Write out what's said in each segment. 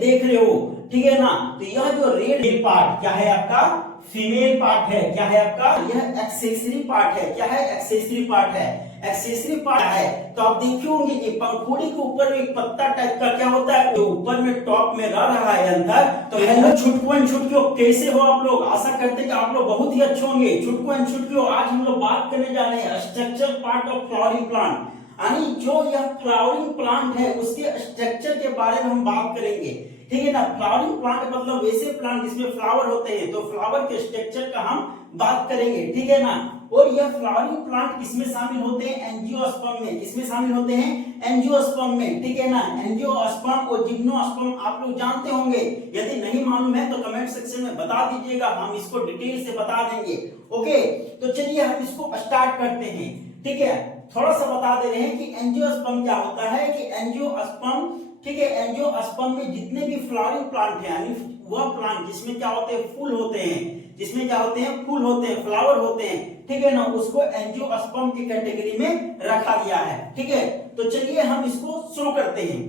देख रहे हो, ठीक है ना, तो यह जो रेड पार्ट क्या है आपका फीमेल पार्ट है, क्या है आपका यह एक्सेसरी पार्ट है, क्या है एक्सेसरी पार्ट है, एक्सेसरी पार्ट है। तो आप देखे होंगे कि पंखुड़ी के ऊपर एक पत्ता टाइप का क्या होता है, जो ऊपर में टॉप में रह रहा है अंदर। तो हेलो छुटकू एंड छुटकियों, कैसे हो आप लोग? आशा करते हैं कि आप लोग बहुत ही अच्छे होंगे। छुटकू एंड छुटकियों, आज हम लोग बात करने जा रहे हैं structure part of flowering plant, यानी जो यह फ्लावरिंग प्लांट है उसके स्ट्रक्चर के बारे में हम बात करेंगे, ठीक है ना। फ्लावरिंग प्लांट मतलब वैसे प्लांट जिसमें फ्लावर होते हैं, तो फ्लावर के स्ट्रक्चर का हम बात करेंगे, ठीक है ना। और यह फ्लावरिंग प्लांट किसमें शामिल होते हैं, एंजियोस्पर्म में। किसमें शामिल होते हैं, एंजियोस्पर्म में, ठीक है ना। एंजियोस्पर्म और जिम्नोस्पर्म आप लोग जानते होंगे, यदि नहीं मालूम है तो कमेंट सेक्शन में बता दीजिएगा, हम इसको डिटेल से बता देंगे। ओके, तो चलिए हम इसको स्टार्ट करते हैं, ठीक है। थोड़ा सा बता दे रहे हैं कि एंजियोस्पर्म क्या होता है, कि एंजियोस्पर्म, ठीक है, एंजियोस्पर्म में जितने भी फ्लावरिंग प्लांट है, यानी वह प्लांट जिसमें क्या होते हैं, फूल होते हैं, जिसमें क्या होते हैं, फूल होते हैं, फ्लावर होते हैं, ठीक है ना, उसको एंजियोस्पर्म की कैटेगरी में रखा गया है, ठीक है। तो चलिए हम इसको शुरू करते हैं।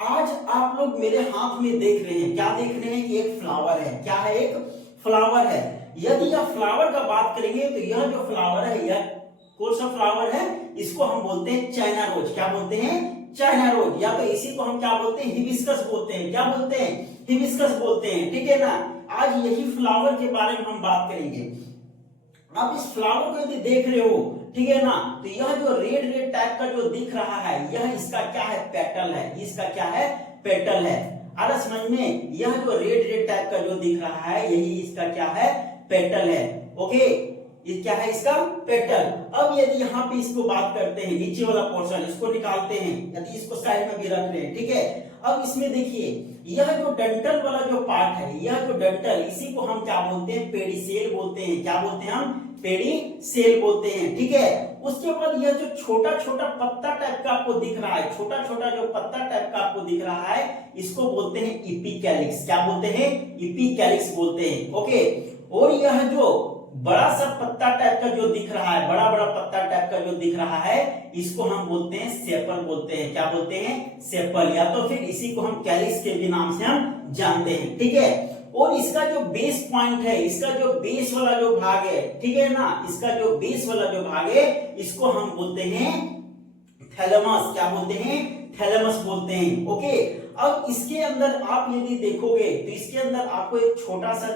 आज आप लोग मेरे हाथ में देख रहे हैं, क्या देख रहे हैं कि एक फ्लावर है, क्या है, एक फ्लावर है। यदि यह फ्लावर का बात करेंगे तो यह जो फ्लावर है, यह कौन सा फ्लावर है, इसको हम बोलते हैं चाइना रोज। क्या बोलते हैं, चाइना रोज, या तो इसी को हम क्या बोलते हैं, हिबिस्कस बोलते हैं। क्या बोलते हैं, हिबिस्कस बोलते हैं, ठीक है ना। आज यही फ्लावर के बारे में हम बात करेंगे। आप इस फ्लावर को यदि देख रहे हो, ठीक है ना, तो यह जो रेड रेड टाइप का जो दिख रहा है, यह इसका क्या है, पेटल है। इसका क्या है, पेटल है। अरे समझ में, यह जो रेड रेड टाइप का जो दिख रहा है, यही इसका क्या है, पेटल है। ओके, ये क्या है, इसका पेटल। अब यदि यहाँ पे इसको बात करते हैं, नीचे वाला पोर्शन इसको निकालते हैं, यदि इसको साइड में भी रख रहे हैं, ठीक है। अब इसमें देखिए, यह जो डंठल वाला जो पार्ट है, यह जो डंठल, इसी को हम क्या बोलते हैं, पेडिसेल बोलते हैं। क्या बोलते हैं हम, पेडिसेल बोलते हैं, ठीक है। उसके बाद यह जो छोटा छोटा पत्ता टाइप का आपको दिख रहा है, छोटा छोटा जो पत्ता टाइप का आपको दिख रहा है, इसको बोलते हैं इपिकैलिक्स। क्या बोलते हैं, इपिकैलिक्स बोलते हैं। ओके, और यह जो बड़ा सा पत्ता टाइप का जो दिख रहा है, बड़ा बड़ा पत्ता टाइप का जो दिख रहा है, इसको हम बोलते हैं सेपल बोलते हैं। क्या बोलते हैं, सेपल, या तो फिर इसी को हम कैलिक्स के भी नाम से हम जानते हैं, ठीक है। और इसका जो बेस पॉइंट है, इसका जो बेस वाला जो भाग है, ठीक है ना, इसका जो बेस वाला जो भाग है, इसको हम बोलते हैं थैलेमस। क्या बोलते हैं, थैलेमस बोलते हैं। ओके, अब इसके अंदर आप यदि देखोगे तो इसके अंदर आपको एक छोटा सा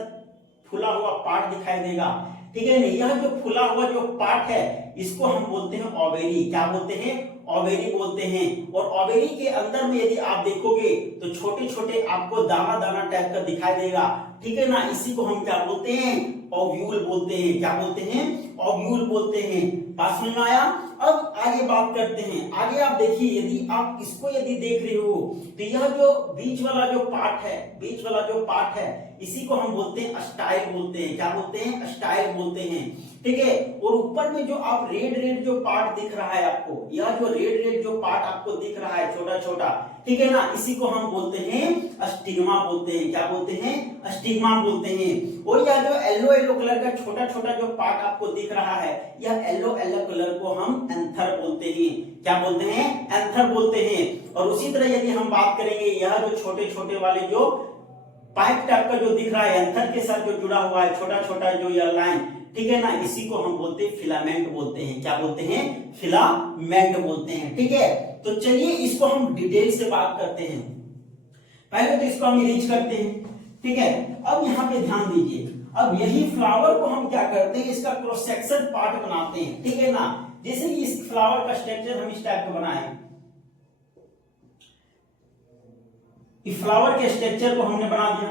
फुला हुआ पार्ट दिखाई देगा, ठीक है ना। यह जो फुला हुआ जो पार्ट है, इसको हम बोलते हैं ओवेरी। क्या बोलते हैं, ओवेरी बोलते हैं। और ओवेरी के अंदर में यदि आप देखोगे तो छोटे छोटे आपको दाना दाना टाइप का दिखाई देगा, ठीक है ना। इसी को हम क्या बोलते हैं, ओव्यूल बोलते हैं। क्या बोलते हैं, ओव्यूल बोलते हैं। बात समझ में आया। अब आगे बात करते हैं। आगे आप देखिए, यदि आप इसको यदि देख रहे हो तो यह जो बीच वाला जो पार्ट है, बीच वाला जो पार्ट है, इसी को हम बोलते हैं स्टाइल बोलते हैं। क्या बोलते हैं, स्टाइल बोलते हैं, ठीक है। और ऊपर में जो आप रेड रेड जो पार्ट दिख रहा है आपको, यह जो रेड रेड जो पार्ट आपको दिख रहा है छोटा छोटा, ठीक है ना, इसी को हम बोलते हैं स्टिग्मा बोलते हैं। क्या बोलते हैं, स्टिग्मा बोलते हैं। और यह जो येलो येलो कलर का छोटा छोटा जो पार्ट आपको दिख रहा है, यह येलो येलो कलर को हम एंथर बोलते हैं। क्या बोलते हैं, एंथर बोलते हैं। और उसी तरह यदि हम बात करेंगे, यह जो छोटे छोटे वाले जो पाइप टाइप का जो दिख रहा है, एंथर के साथ जो जुड़ा हुआ है छोटा छोटा जो यह लाइन, ठीक है ना, इसी को हम बोलते हैं फिलामेंट बोलते हैं। क्या बोलते हैं, फिलामेंट बोलते हैं, ठीक है। तो चलिए इसको हम डिटेल से बात करते हैं। पहले तो इसको हम इरेज करते हैं, ठीक है। अब यहाँ पे ध्यान दीजिए, अब यही फ्लावर को हम क्या करते हैं, इसका क्रॉस सेक्शन पार्ट बनाते हैं, ठीक है ना। जैसे इस फ्लावर का स्ट्रक्चर हम इस टाइप का बनाए, इस फ्लावर के स्ट्रक्चर को हमने बना दिया।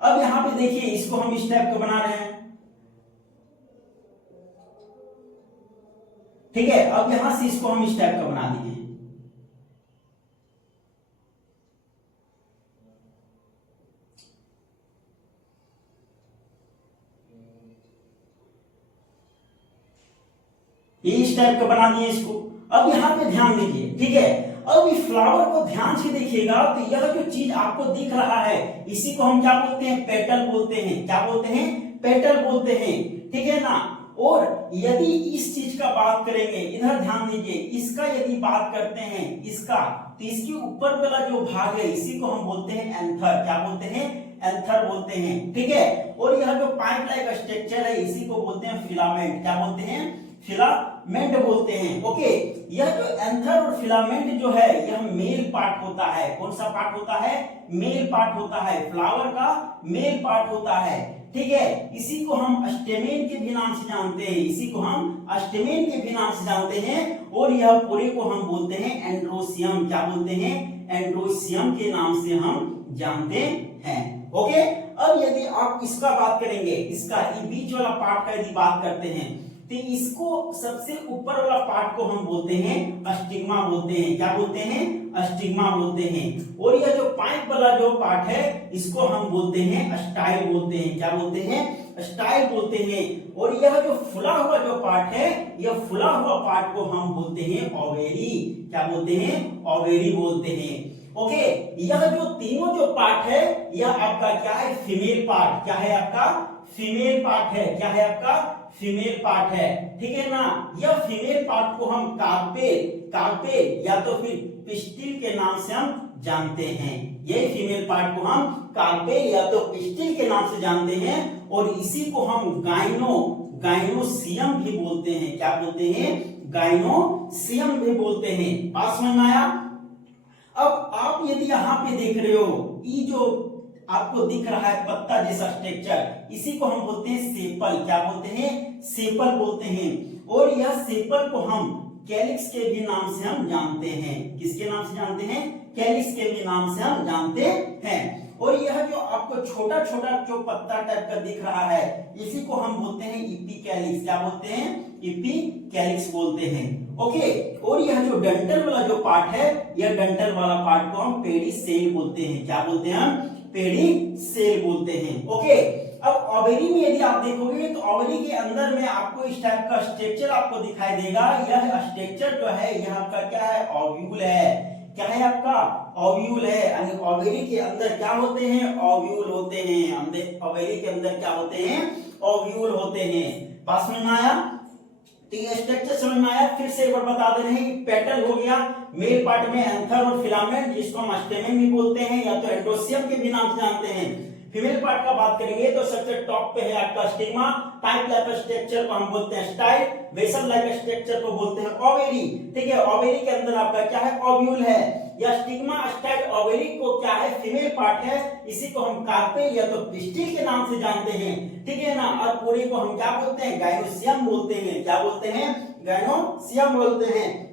अब यहां पे देखिए, इसको हम इस टाइप का बना रहे हैं, ठीक है। अब यहां से इसको हम इस टाइप का बना दिए, ये इस टाइप का बना दिए इसको। अब यहां पे ध्यान दीजिए, ठीक है। अब इस फ्लावर को ध्यान से देखिएगा तो यह जो चीज आपको दिख रहा है, इसी को हम क्या बोलते हैं, पेटल बोलते हैं। क्या बोलते हैं, पेटल बोलते हैं, ठीक है ना। और यदि इस चीज का बात करेंगे, इधर ध्यान दीजिए, इसका यदि बात करते हैं इसका, तो इसके ऊपर वाला जो भाग है इसी को हम बोलते हैं एंथर। क्या बोलते हैं? एंथर बोलते हैं, ठीक है। और यह जो पाइप लाइक स्ट्रक्चर है इसी को बोलते हैं फिलामेंट। क्या बोलते हैं? फिलामेंट बोलते हैं। ओके, यह जो एंथर और फिलामेंट जो है यह मेल पार्ट होता है। कौन सा पार्ट होता है? मेल पार्ट होता है, फ्लावर का मेल पार्ट होता है, ठीक है। इसी को हम स्टेमेन के भी नाम से जानते हैं, इसी को हम स्टेमेन के भी नाम से जानते हैं। और यह पूरे को हम बोलते हैं एंड्रोसियम। क्या बोलते हैं? एंड्रोसियम के नाम से हम जानते हैं। ओके, अब यदि आप इसका बात करेंगे, इसका ये बीच वाला पार्ट का यदि बात करते हैं, तो इसको सबसे ऊपर वाला पार्ट को हम बोलते हैं स्टिग्मा बोलते हैं। क्या बोलते हैं? स्टिग्मा बोलते हैं। और यह जो पाइप वाला जो पार्ट है इसको हम बोलते हैं स्टाइल बोलते हैं। क्या बोलते हैं? स्टाइल बोलते हैं। और यह जो फुला हुआ जो पार्ट है, यह फुला हुआ पार्ट को हम बोलते हैं ओवेरी। क्या बोलते हैं? ओवेरी बोलते हैं। ओके, यह जो तीनों जो पार्ट है यह आपका क्या है? Female part. क्या है आपका? फीमेल पार्ट है। क्या है आपका? फीमेल पार्ट है, ठीक है ना। यह फीमेल पार्ट को हम कार्पेल या तो फिर पिस्टिल के नाम से हम जानते हैं। ये फीमेल पार्ट को हम कार्पेल या तो पिस्टिल के नाम से जानते हैं। और इसी को हम गाइनोसियम भी बोलते हैं। क्या बोलते हैं? गाइनोसियम भी बोलते हैं। बात समझ में आया? अब आप यदि यहाँ पे देख रहे हो, ये जो आपको दिख रहा है पत्ता जैसा स्ट्रक्चर, इसी को हम बोलते हैं सेपल। क्या बोलते हैं? सेपल बोलते हैं। और यह सेपल को हम कैलिक्स के भी नाम से हम जानते हैं। किसके नाम से जानते हैं? कैलिक्स के भी नाम से हम जानते हैं। और यह जो आपको छोटा छोटा जो पत्ता टाइप का दिख रहा है इसी को हम बोलते हैं इपीकैलिक्स। क्या बोलते हैं? इपीकैलिक्स बोलते हैं। ओके, और यह जो डंठल वाला जो पार्ट है, यह डंठल वाला पार्ट को हम पेडिसेल बोलते हैं। क्या बोलते हैं? हम पेडिसेल बोलते हैं। ओके, अब ओवेरी में यदि आप देखोगे तो ओवेरी के अंदर में आपको इस टाइप का स्ट्रक्चर आपको दिखाई देगा। यह स्ट्रक्चर जो है यह आपका क्या है? ओव्यूल है। क्या है आपका? ओव्यूल है। यानी ओवेरी के अंदर क्या होते हैं? ओव्यूल होते हैं। ओवेरी के अंदर क्या होते हैं? ओव्यूल होते हैं। बात समझ में आया? तो ये स्ट्रक्चर समझ में आया? फिर से एक बार बता दे रहे हैं, पेटल हो गया, मेल पार्ट में एंथर और फिलामेंट जिसको हम स्टेमेन भी बोलते हैं या तो एंड्रोसियम के भी नाम से जानते हैं। फीमेल पार्ट का बात करेंगे तो सबसे टॉप पे है आपका स्टिग्मा, पाइप लाइक स्ट्रक्चर को हम बोलते हैं स्टाइल, वेसल लाइक स्ट्रक्चर को बोलते हैं ओवेरी, ठीक है। ओवेरी के अंदर आपका क्या है? ओव्यूल है। या स्टिग्मा स्टाइल ओवेरी को क्या है? फीमेल पार्ट है। इसी को हम कार्पेल या तो पिस्टिल के नाम से जानते हैं, ठीक है ना। और पूरे को हम क्या बोलते हैं? गाइनोसियम बोलते हैं। क्या बोलते हैं? गाइनोसियम बोलते हैं।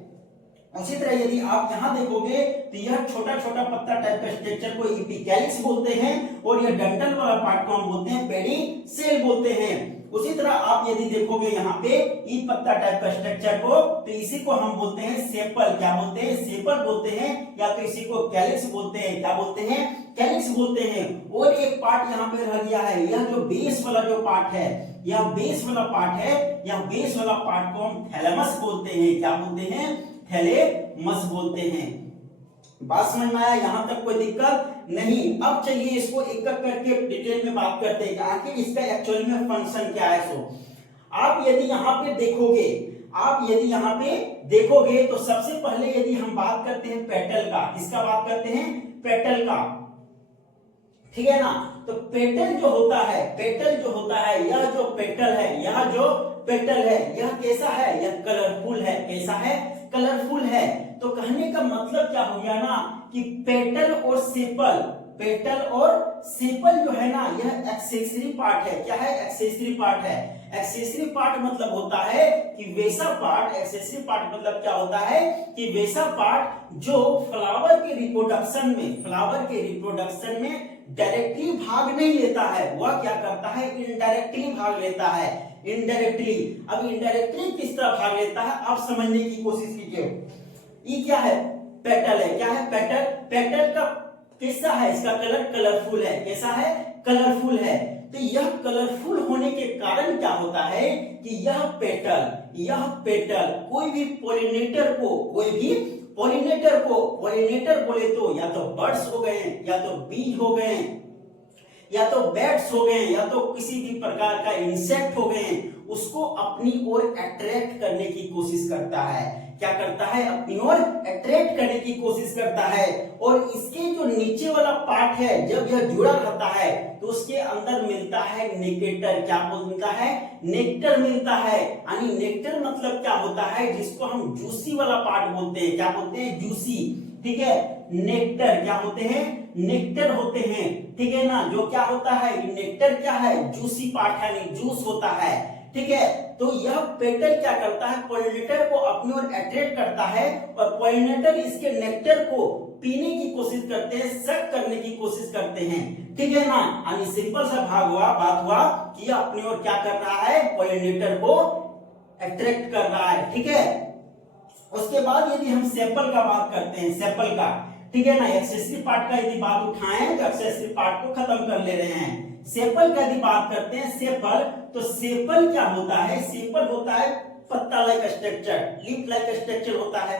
उसी तरह यदि आप यहाँ देखोगे तो यह छोटा छोटा पत्ता टाइप का स्ट्रक्चर को इपीकैलिक्स बोलते हैं। और यह डंठल वाला पार्ट को हम बोलते हैं पेडिसेल बोलते हैं। उसी तरह आप यदि देखोगे यहाँ पे ई पत्ता टाइप का स्ट्रक्चर को, तो इसी को हम बोलते हैं सेपल। क्या बोलते हैं? सेपल बोलते हैं। या तो इसी को कैलिक्स बोलते हैं। क्या बोलते हैं? कैलिक्स बोलते हैं। और एक पार्ट यहाँ पे रह गया है, यह जो बेस वाला जो पार्ट है, यह बेस वाला पार्ट है। यह बेस वाला पार्ट को हम थैलेमस बोलते हैं। क्या बोलते हैं? थैलेमस बोलते हैं। बात समझ में आया? यहां तक कोई दिक्कत नहीं। अब चलिए इसको एक एक करके डिटेल में बात करते हैं कि आखिर इसका एक्चुअली में फंक्शन क्या है। सो आप यदि यहाँ पे देखोगे तो सबसे पहले यदि हम बात करते हैं पेटल का, किसका बात करते हैं? पेटल का, ठीक है ना। तो पेटल जो होता है, यह जो पेटल है यह कैसा है? यह कलरफुल है। कैसा है? कलरफुल है। तो कहने का मतलब क्या हो गया ना कि पेटल और सेपल जो है ना यह एक्सेसरी पार्ट है। क्या है? एक्सेसरी पार्ट है। एक्सेसरी पार्ट मतलब होता है कि वैसा पार्ट, एक्सेसरी पार्ट मतलब क्या होता है कि वैसा पार्ट जो फ्लावर के रिप्रोडक्शन में डायरेक्टली भाग नहीं लेता है, वह क्या करता है? इनडायरेक्टली भाग लेता है। इनडायरेक्टली, अब इनडायरेक्टली किस तरह भाग लेता है आप समझने की कोशिश कीजिए। ये क्या है? पेटल है। क्या है? पेटल का कैसा है? इसका कलर कलरफुल है। कैसा है? कलरफुल है। तो यह कलरफुल होने के कारण क्या होता है कि यह पेटल कोई भी पॉलिनेटर बोले तो या तो बर्ड्स हो गए या तो बीज हो गए या तो बैट्स हो गए या तो किसी भी प्रकार का इंसेक्ट हो गए, उसको अपनी ओर अट्रैक्ट करने की कोशिश करता है। क्या करता है? अपनी ओर अट्रैक्ट करने की कोशिश करता है। और इसके जो नीचे वाला पार्ट है, जब यह जुड़ा रहता है तो उसके अंदर मिलता है नेकेटर। क्या मिलता है? नेक्टर मिलता है। यानी नेक्टर मतलब क्या होता है? जिसको हम जूसी वाला पार्ट बोलते हैं। क्या बोलते हैं? जूसी। ठीक है, नेक्टर क्या होते हैं? नेक्टर होते हैं। ठीक है ना। जो क्या होता है? नेक्टर क्या है? जूसी पार्ट है, यानी जूस होता है। ठीक है, तो यह पेटल क्या करता है? पॉलिनेटर को अपनी ओर अट्रैक्ट करता है और पॉलिनेटर इसके नेक्टर को पीने की कोशिश करते हैं, सक करने की कोशिश करते हैं। ठीक है ना। यानी सिंपल सा बात हुआ कि यह अपनी ओर क्या कर रहा है? पॉलिनेटर को अट्रैक्ट कर रहा है। ठीक है, उसके बाद यदि हम सेपल का बात करते हैं, सेपल का, ठीक है ना, एक्सेसरी पार्ट का यदि बात उठाएं तो एक्सेसरी पार्ट को खत्म कर ले रहे हैं। सेपल का यदि बात करते हैं, सेपल, तो सेपल क्या होता है? सेपल होता है पत्ता like structure, leaf like structure होता है।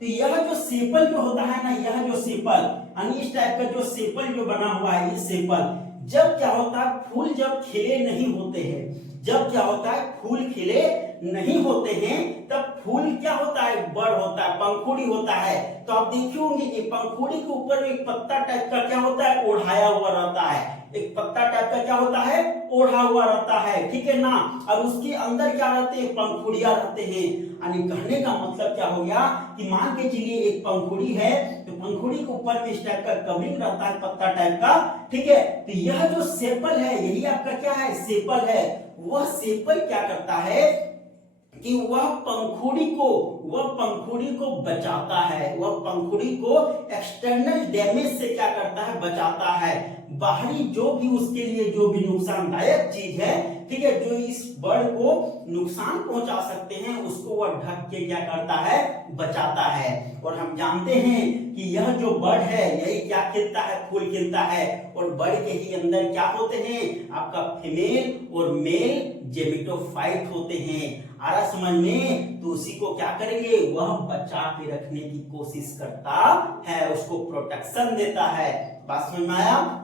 तो यह जो सेपल जो होता है ना, यह जो सेपल, यानी इस टाइप का जो सेपल जो बना हुआ है, ये सेपल, जब क्या होता है? फूल जब खिले नहीं होते हैं, जब क्या होता है? फूल खिले नहीं होते हैं, तब फूल क्या होता है? बड़ होता है, पंखुड़ी होता है। तो आप देखे होंगे कि पंखुड़ी के ऊपर एक पत्ता टाइप का क्या होता है? ओढ़ाया हुआ रहता है। एक पत्ता टाइप का क्या होता है? ओढ़ा हुआ रहता है। ठीक है ना। और उसके अंदर क्या रहते हैं? पंखुड़ियां रहते हैं। यानी कहने का मतलब क्या हो गया कि मान के चलिए एक पंखुड़ी है, तो पंखुड़ी के ऊपर में इस टाइप का कवरिंग रहता है, पत्ता टाइप का। ठीक है, तो यह जो सेपल है, यही आपका क्या है? सेपल है। वह सेपल क्या करता है कि वह पंखुड़ी को बचाता है। वह पंखुड़ी को एक्सटर्नल डैमेज से क्या करता है? बचाता है। बाहरी जो भी उसके लिए जो भी नुकसानदायक चीज है, ठीक है, जो इस बर्ड को नुकसान पहुंचा सकते हैं, उसको वह ढक के क्या करता है? बचाता है। और हम जानते हैं कि यह जो बर्ड है, यही क्या खिलता है? फूल खिलता है। और बर्ड के ही अंदर क्या होते हैं? आपका फीमेल और मेल जेमिटोफाइट होते हैं। आ रहा समझ में? तो उसी को क्या करेंगे? वह बचा के रखने की कोशिश करता है, उसको प्रोटेक्शन देता है। बात समझ में आया?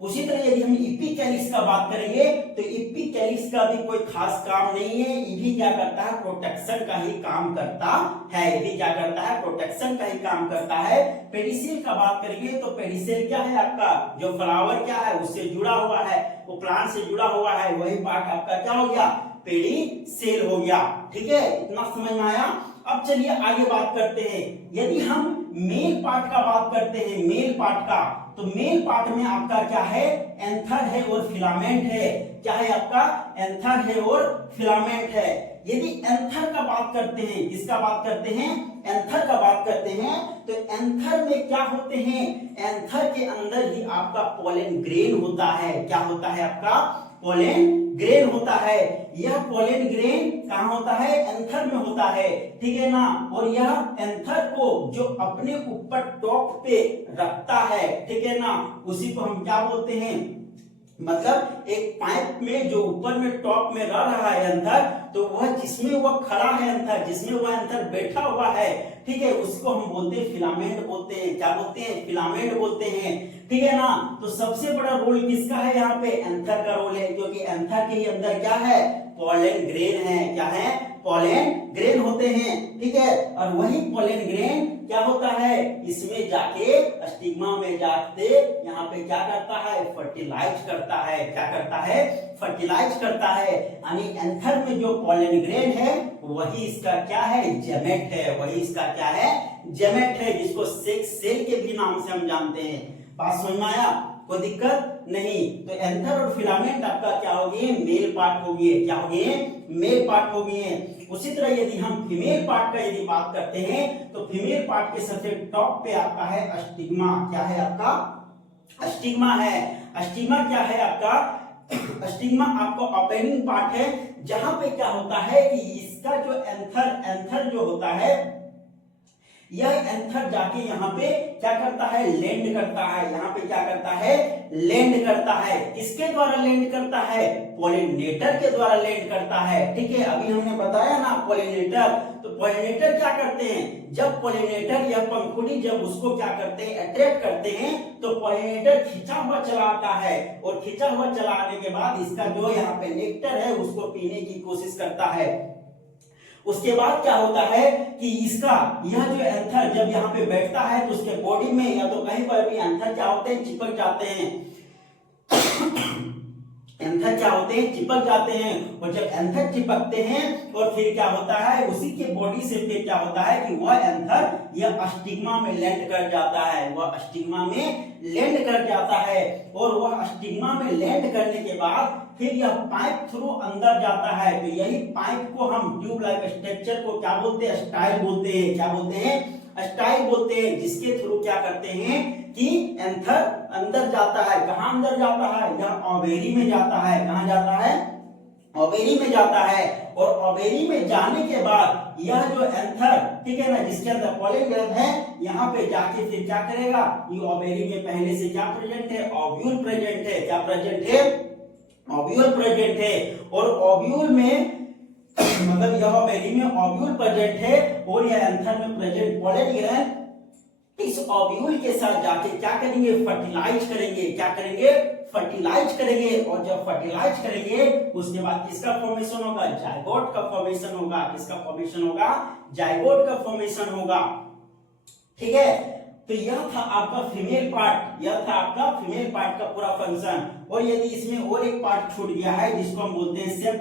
उसी तरह यदि हम इपिकैलिस का बात करेंगे, तो इपिकैलिस का भी कोई खास काम नहीं है। ये भी क्या करता है? प्रोटेक्शन का ही काम करता है। ये भी क्या करता है? प्रोटेक्शन का ही काम करता है। पेडिसेल का बात करेंगे, तो पेडिसेल क्या है? आपका जो फ्लावर क्या है? उससे जुड़ा हुआ है, वो प्लांट से जुड़ा हुआ है, वही पार्ट आपका क्या हो गया? पेडिसेल हो गया। ठीक है, इतना समझ में आया? अब चलिए आगे बात करते हैं। यदि हम मेल पार्ट का बात करते हैं, मेल पार्ट का, तो मेल पार्ट में आपका क्या है? एंथर है और फिलामेंट है। क्या है आपका? एंथर है और फिलामेंट है। यदि एंथर का बात करते हैं, किसका बात करते हैं? एंथर का बात करते हैं, तो एंथर में क्या होते हैं? एंथर के अंदर ही आपका पोलन ग्रेन होता है। क्या होता है? आपका पोलन ग्रेन होता है। यह पोलन ग्रेन कहाँ होता है? एंथर में होता है। ठीक है ना। और यह एंथर को जो अपने ऊपर टॉप पे रखता है, ठीक है ना, उसी को हम क्या बोलते हैं? मतलब एक पाइप में जो ऊपर में टॉप में रह रहा है एंथर, तो वह जिसमें वह खड़ा है एंथर, जिसमें वह एंथर बैठा हुआ है, ठीक है, उसको हम बोलते हैं फिलामेंट बोलते हैं। क्या बोलते हैं? फिलामेंट बोलते हैं। ठीक है ना। तो सबसे बड़ा रोल किसका है यहाँ पे? एंथर का रोल है, क्योंकि एंथर के ही अंदर क्या है? पोलन ग्रेन है। क्या है? पोलन ग्रेन होते हैं। ठीक है, और वही पोलन ग्रेन क्या होता है? इसमें जाके स्टिग्मा में जाके यहाँ पे क्या करता है? फर्टिलाइज करता है। क्या करता है? फर्टिलाइज करता है। यानी एंथर में जो पोलन ग्रेन है, वही इसका क्या है? जेमेट है। वही इसका क्या है? जेमेट है, जिसको सेक्स सेल के भी नाम से हम जानते हैं। बात समझ में आया? कोई दिक्कत नहीं। तो एंथर और फिलामेंट आपका क्या हो गए? मेल पार्ट हो गए। क्या हो गए? मेल पार्ट हो गए। उसी तरह यदि हम फीमेल पार्ट का यदि बात करते हैं, तो फीमेल पार्ट के सबसे टॉप पे आपका है अस्टिग्मा। क्या है आपका? अस्टिग्मा है। अस्टिग्मा क्या है आपका? अस्टिग्मा आपको ओपनिंग पार्ट है, जहां पे क्या होता है कि इसका जो एंथर जो होता है, यह एंथर जाके यहाँ पे क्या करता है, लैंड करता है। यहाँ पे क्या करता है, लैंड करता है। किसके द्वारा लैंड करता है, पॉलिनेटर के द्वारा लैंड करता है। ठीक है, अभी हमने बताया ना पॉलिनेटर। तो पॉलिनेटर क्या करते हैं, जब पॉलिनेटर या पंखुड़ी जब उसको क्या करते हैं, अट्रैक्ट करते हैं, तो पॉलिनेटर खिंचा हुआ चला आता है, और खिंचा हुआ चला आने के बाद इसका जो यहाँ पे नेक्टर है उसको पीने की कोशिश करता है। उसके बाद क्या होता है कि इसका यह जो एंथर जब यहाँ पे बैठता है तो उसके बॉडी में या तो कहीं पर भी एंथर क्या होते हैं, चिपक जाते हैं। एंथर क्या होते हैं, चिपक जाते हैं। और जब एंथर चिपकते हैं और फिर क्या होता है, उसी के बॉडी से फिर क्या होता है कि वह एंथर यह स्टिग्मा में लैंड कर जाता है। वह स्टिग्मा में लैंड कर जाता है, और वह स्टिग्मा में लैंड करने के बाद फिर यह पाइप थ्रू अंदर जाता है। तो यही पाइप को हम ट्यूब लाइक स्ट्रक्चर को क्या बोलते हैं, स्टाइल बोलते हैं। क्या बोलते हैं, स्टाइल बोलते हैं, जिसके थ्रू क्या करते हैं कि एंथर अंदर जाता है। कहां अंदर जाता है, यह ओवेरी में जाता है। कहां जाता है, ओवेरी में जाता है। और ओवेरी में जाने के बाद यह जो एंथर, ठीक है ना, जिसके अंदर पॉलन ग्रंथ है, यहाँ पे जाके फिर क्या करेगा, ये ओवेरी में पहले से क्या प्रेजेंट है, ओव्यूल प्रेजेंट है। क्या प्रेजेंट है, ओव्यूल प्रेजेंट है। और ओव्यूल में मतलब यह ओवेरी में ओव्यूल प्रेजेंट है, और यह एंथर में प्रेजेंट पॉलन ग्रंथ इस ओव्यूल के साथ जाके क्या करेंगे, फर्टिलाइज करेंगे। क्या करेंगे, फर्टिलाइज करेंगे। और जब फर्टिलाइज करेंगे उसके बाद किसका फॉर्मेशन होगा, जायगोट का फॉर्मेशन होगा। किसका फॉर्मेशन होगा, जायगोट का फॉर्मेशन होगा। ठीक है, तो यह था आपका फीमेल पार्ट, यह था आपका फीमेल पार्ट का पूरा फंक्शन। और यदि इसमें और एक पार्ट छूट गया है जिसको हम बोलते हैं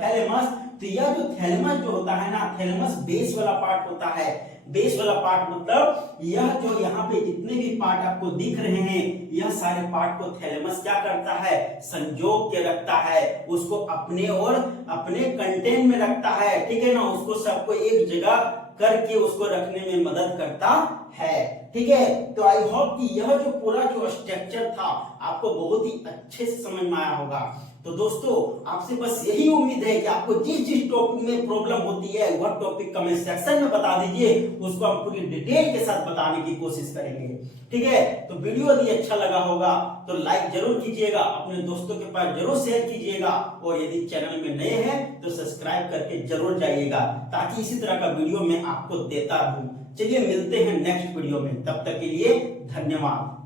थैलेमस, तो यह जो थैलेमस जो होता है ना, थैलेमस बेस वाला पार्ट होता है। बेस वाला पार्ट मतलब यह जो यहाँ पे जितने भी पार्ट आपको दिख रहे हैं, यह सारे पार्ट को थैलेमस क्या करता है, संजोग के रखता है, उसको अपने और अपने कंटेंट में रखता है। ठीक है ना, उसको सबको एक जगह करके उसको रखने में मदद करता है। ठीक है, तो आई होप कि यह जो पूरा जो स्ट्रक्चर था आपको बहुत ही अच्छे से समझ में आया होगा। तो दोस्तों आपसे बस यही उम्मीद है कि आपको जिस जिस टॉपिक में प्रॉब्लम होती है वह टॉपिक कमेंट सेक्शन में बता दीजिए, उसको हम पूरी डिटेल के साथ बताने की कोशिश करेंगे। ठीक है, तो वीडियो यदि अच्छा लगा होगा तो लाइक जरूर कीजिएगा, अपने दोस्तों के पास जरूर शेयर कीजिएगा, और यदि चैनल में नए हैं तो सब्सक्राइब करके जरूर जाइएगा, ताकि इसी तरह का वीडियो मैं आपको देता रहूं। चलिए मिलते हैं नेक्स्ट वीडियो में, तब तक के लिए धन्यवाद।